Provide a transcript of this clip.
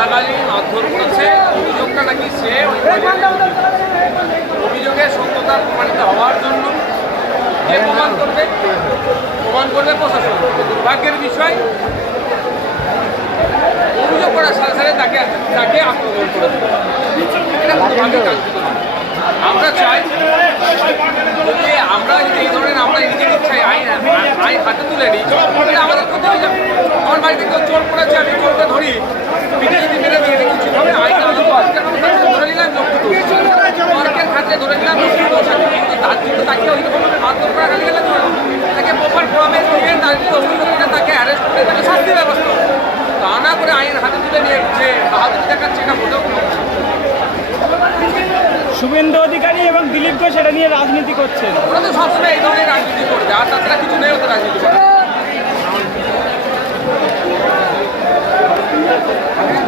চলাকালীন মারধর করেছে। অভিযোগটা নাকি সে অভিযোগের সত্যতা প্রমাণিত হওয়ার জন্য কে প্রমাণ করবে প্রশাসন। দুর্ভাগ্যের বিষয়, অভিযোগ করার সাথে সাথে তাকে আক্রমণ করে এটা দুর্ভাগ্যের কাঙ্ক্ষিত নয়। আমরা চাই যদি আমরা যদি এই ধরনের আমরা নিজের ইচ্ছায় আইন হাতে তুলে নিই তাহলে আমাদের ক্ষতি হয়ে যাবে। আমার বাড়িতে কেউ চোর করেছে, আমি চোরকে ধরি, পিঠে যদি মেরে দিই এটা কিছু হবে না। আইনটা আমি ধরে নিলাম, তর্কের খাতে ধরে নিলাম, কিন্তু তার জন্য তাকে ওইরকমভাবে মারধর করা গেলে তাকে প্রপার প্রমাণ দিয়ে তার যে অভিযোগ করে তাকে অ্যারেস্ট করে তাকে শাস্তি ব্যবস্থা, তা না করে আইন হাতে তুলে নিয়ে যে বাহাদুরি দেখাচ্ছে এটা মোটেও কোনো। শুভেন্দু অধিকারী এবং দিলীপ ঘোষ এটা নিয়ে রাজনীতি করছেন। ওরা তো সবসময় এই ধরনের রাজনীতি করবে, আর তাছাড়া কিছু নেই ওদের রাজনীতি করে।